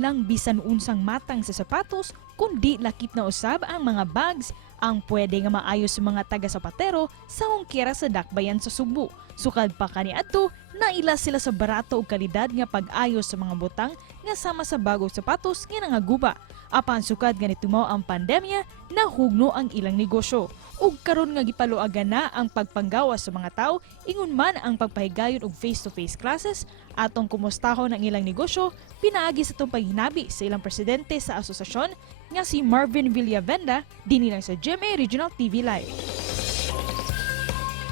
lang bisan unsang matang sa sapatos, kundi lakip na usab ang mga bags ang pwede nga maayos sa mga taga-sapatero sa hungkera sa dakbayan sa Subo. Sukad pa kaniadto, naila sila sa barato ug kalidad nga pag-ayos sa mga butang nga sama sa bagong sapatos nga nangaguba. Apan sukad ganito mo ang pandemya, nahugno ang ilang negosyo. Ug karon nga gipaluagan na ang pagpanggawas sa mga tao, ingon man ang pagpahigayon og face-to-face classes atong kumustahon ang ilang negosyo, pinaagi sa itong paghinabi sa ilang presidente sa asosasyon nga si Marvin Villavenda, dinhi lang sa GMA Regional TV Live.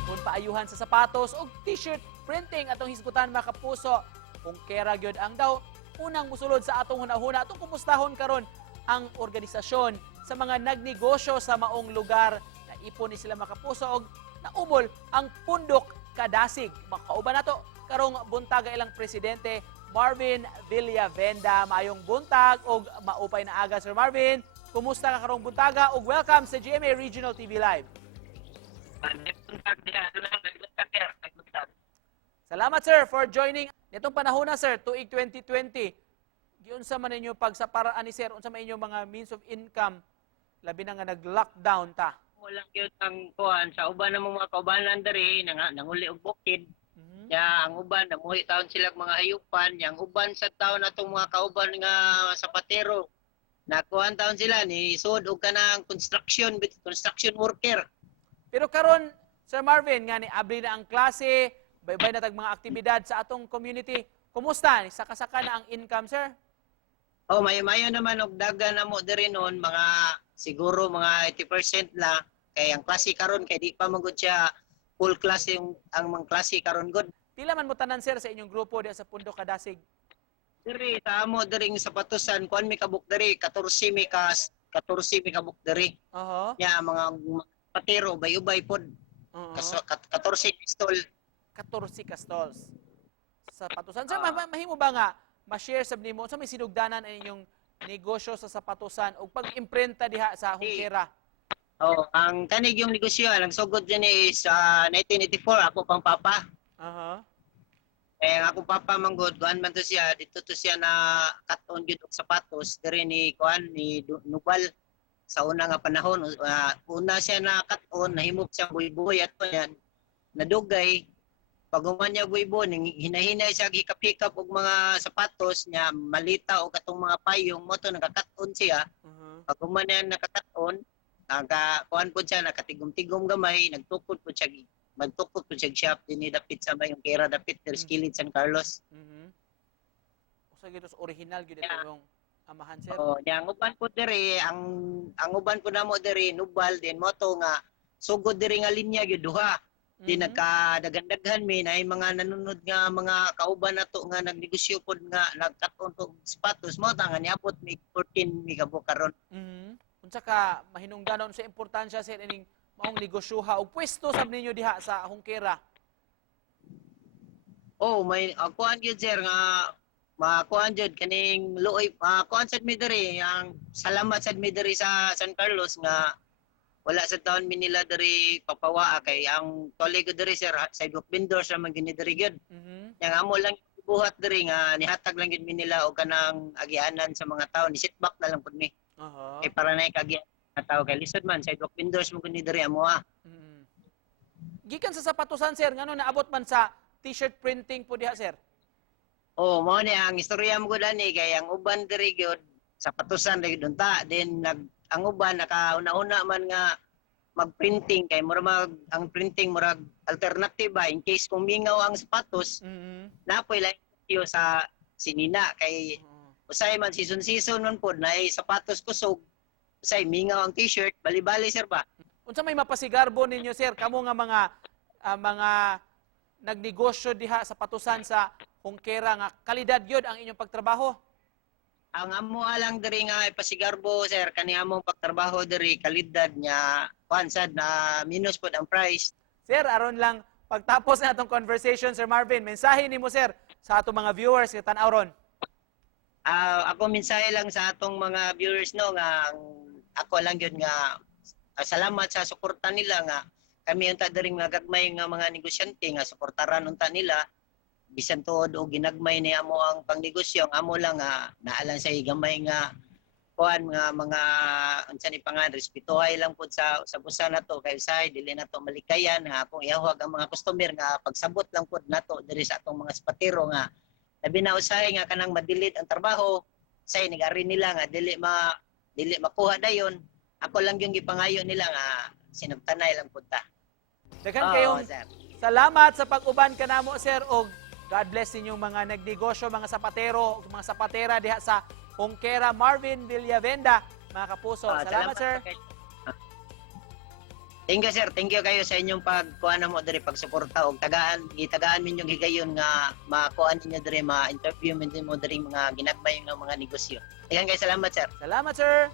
Kung paayuhan sa sapatos o t-shirt printing atong hisgutan mga kapuso, kung kera gyud ang daw unang musulod sa atong hunahuna atong kumustahon karon ang organisasyon sa mga nagnegosyo sa maong lugar na ipon ni sila mga kapuso og naumol ang Pundok Kadasig. Makauban nato karong buntaga ilang presidente Marvin Villavenda. Maayong buntag og maupay na aga Sir Marvin. Kumusta ka karong buntaga og welcome sa GMA Regional TV Live. Salamat sir for joining nitong panahon na sir tuig 2020. Giunsa man ninyo pagsaparaan ni sir unsa man inyong mga means of income labi na nga nag-lockdown ta. Walang gyud ang kuan sa uban ng mga kaubanan diri nanguli og bukid. Ya ang uban namuhi taon sila mga hayupan, yang uban sa taon atong mga kauban nga sapatero. Nakuan taon sila ni sud og kanang construction worker. Pero karon Sir Marvin nga ni abli na ang klase, baybay na tag mga aktibidad sa atong community. Kumusta ni saka-saka na ang income sir? Oh, mayo naman og daga na mo diri noon mga siguro mga 80% la kay ang klase karon kay di pa magud siya full klase ang mga klase karon gud. Pila man mo tanan sir sa inyong grupo diha sa Pundok Kadasig? Diri ta mo diri sa patusan kuan mi kabuk diri 14 mi kabuk diri. Oho. Ya mga patero ubay-ubay pod. 14 stall. 14 ka stalls. Sa patusan. Sir, mahimo ba nga ma-share sab nimo sa may sinugdanan ang inyong negosyo sa sapatusan o pag-imprenta diha sa hungkera? Oh, ang kanig yung negosyo, ang sugod din is 1984 ako pang papa. Aha. Eh ako papa manggod kuan man to siya dito to siya na cut-on gyud og sapatos diri ni kuan ni Nubal sa una nga panahon. Una siya na cut-on nahimok siya buy-buy ato yan. Nadugay pag niya buy-buy hinahinay siya gikap-hikap og mga sapatos niya malita og atong mga payong mo to naka-cut-on siya. Pag niya naka-cut-on kuan po siya nakatigom-tigom gamay nagtukod po siya magtukod po siya shop dinhi dapit sa mayong kera dapit sa Skillet San Carlos. Usa gyud original gyud itong amahan sir. Oh, yang uban po diri ang uban po namo diri Nubal din mo to nga sugod diri nga linya gyud duha. Di nagkadaghan-daghan mi na mga nanunod nga mga kauban nato nga nagnegosyo pod nga nagkat-on og sapatos mo ta nga niabot mi 14 mi kabuk karon. Unsa ka mahinungdanon sa importansya sa ining maong negosyoha og pwesto sab ninyo diha sa hungkera? Oh, may kuan gyud sir nga makuan jud kaning luoy kuan sad mi diri ang salamat sad mi diri sa San Carlos nga wala sa taon mi nila diri papawaa kay ang tole ko diri sir sidewalk vendors ra man gini diri gyud. Yang amo lang buhat diri nga nihatag lang gyud mi nila og kanang agianan sa mga tawo ni sitback na lang pud mi. Eh para na kagian na tao kay lisod man sidewalk vendors mo gini diri amo Gikan sa sapatusan sir ngano naabot man sa t-shirt printing po diha sir? Oh, mao ni ang istorya mo gud ani kay ang uban diri gyud sapatusan diri dunta then ang uban nakauna-una man nga mag-printing kay murag ang printing murag alternative ba in case kung mingaw ang sapatos napoy lang yo sa sinina kay usay man season man pod na sapatos kusog usay mingaw ang t-shirt bali-bali sir ba. Unsa may mapasigarbo ninyo sir kamo nga mga nagnegosyo diha sa patusan sa hungkera nga kalidad gyud ang inyong pagtrabaho? Ang amo alang diri nga ipasigarbo sir kani among pagtrabaho diri kalidad nya pansad na minus pod ang price. Sir, aron lang pagtapos na atong conversation Sir Marvin, mensahe nimo sir sa atong mga viewers nga tan-aw ron. Ako mensahe lang sa atong mga viewers no nga ako lang gyud nga salamat sa suporta nila nga kami unta diri nga gagmay nga mga negosyante nga suportaran unta nila bisan tuod og ginagmay ni amo ang pangnegosyo, ang amo lang nga naalan sa gamay nga kuan nga mga unsa ni pangan respetuhay lang pud sa busa nato kay usahay dili nato malikayan nga akong ihawag ang mga customer nga pagsabot lang pud nato diri sa atong mga spatero nga labi na usahay nga kanang madilid ang trabaho say nigari nila nga dili makuha dayon. Ako lang yung gipangayo nila nga sinabtanay lang pud ta. Daghan kayong sir. salamat sa pag-uban kanamo sir og God bless ninyong mga nagnegosyo, mga sapatero, mga sapatera diha sa Ongkera Marvin Villavenda, mga kapuso. Salamat sir. Thank you sir, thank you kayo sa inyong pagkuha na mo diri pagsuporta og gitagaan ninyong higayon nga makuha ninyo diri ma-interview mo diri mga ginagmay ng mga negosyo. Daghang kay salamat sir. Salamat sir.